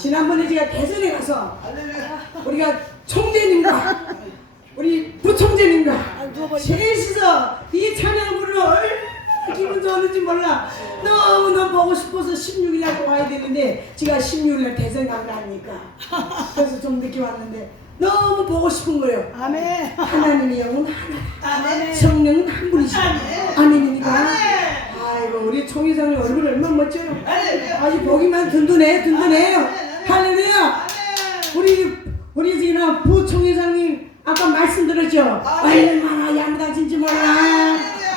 지난번에 제가 대전에 가서. 우리가 총재님과 우리 부총재님과. 셋이서 이 찬양을 부르면 얼마나 기분 좋았는지 몰라 너무너무 보고 싶어서 16일 날 와야 되는데 제가 16일 날 대전 간거 아닙니까 그래서 좀 늦게 왔는데 너무 보고 싶은 거예요 아멘. 하나님의 영은 하나 아멘. 성령은 한 분이시다 아멘. 아멘입니까? 아멘. 아이고 우리 총회장님 얼굴 얼마나 멋져요. 아주 보기만 든든해 든든해요 아멘. 할렐루야 아멘. 우리 우리 지금 부총회장님 아까 말씀드렸죠. 얼마나 양다진지 몰라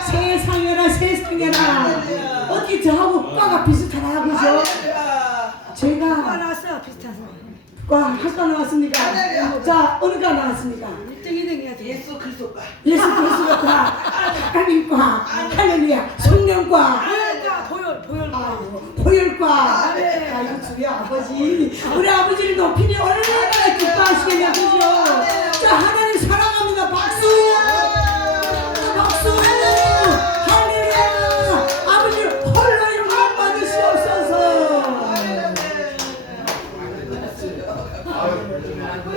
세상에나 세상에나 할렐루야. 어떻게 저하고 과가 비슷하다 그죠? 제가 나왔어 비슷해서. 과 학과 나왔습니까? 할렐루야. 자 어느 과 나왔습니까? 1등 2등 해야지. 예수 그리스도가. 예수 그리스도과 하나님과 할렐루야 성령과 보혈과 보혈 보혈과. 아멘. 아이고 주의 아버지 우리 아버지를 높이니 얼마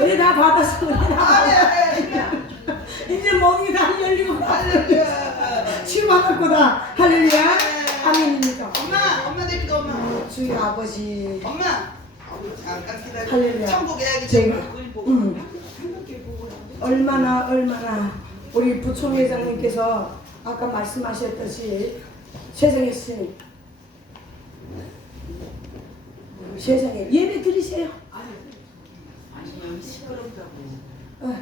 우리 다 받았어 우리 다 받았어 이제 몸이 다 열리고 할렐루야. 치유할 거다 할렐루야 아멘입니다 엄마, 엄마 데비도 엄마. 주의 아버지 엄마. 아우, 잠깐 기다려. 할렐루야. 천국 애기 제가. 음, 얼마나 얼마나 우리 부총회장님께서 아까 말씀하셨듯이 세상에 쓰니 세상에 예배 드리세요. 시끄럽다고. 어,